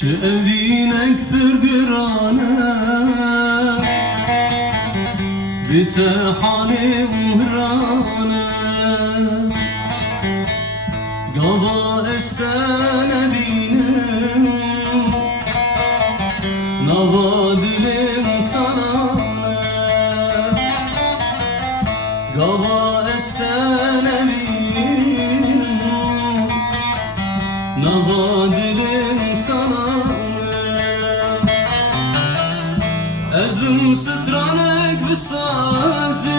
شأبينك فرقرانة بتحالي مهرانة قضى استانا بينك نبادل امتنانا قضى استانا بينك نبادل أزم سترانك بالصازي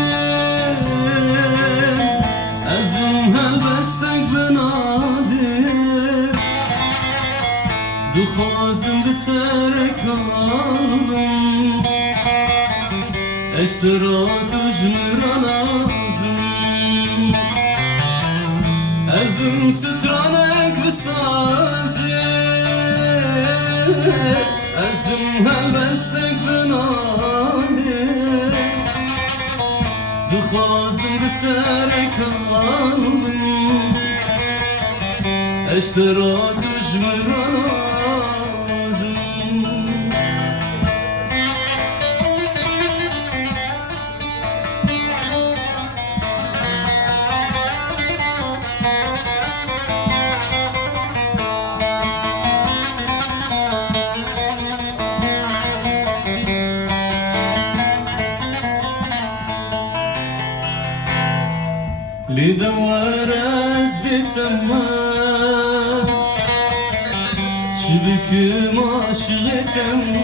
أزم هلبستك بنادي دخازم بترك عالم اشترات وجمر لازم أزم سترانك بالصازي أزم هلبستك بنادي دخازم بترك عالم اشترات وجمر لازم لدوار أزبتما شبك ما شغتما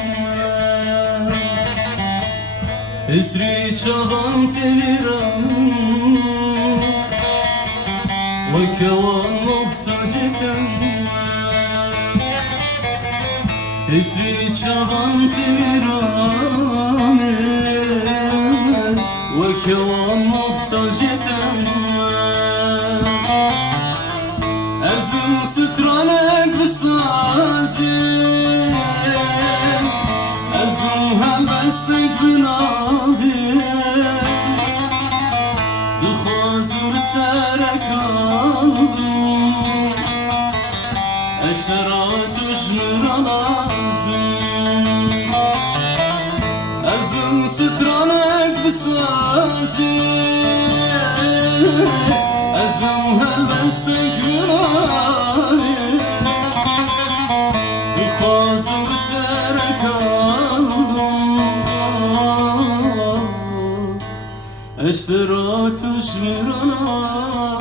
اسري شغم تبيران وكوان محتاجتما اسري شغم تبيران وكوان محتاجتما أزم سكرانك بالصازي أزم هلبستك بنادي دخازم بترك عالم اشترات وجمر لازم أزم سكرانك بالصازي أزم هلبستك بنادي دخازم بترك عالم اشترات وجمر لازم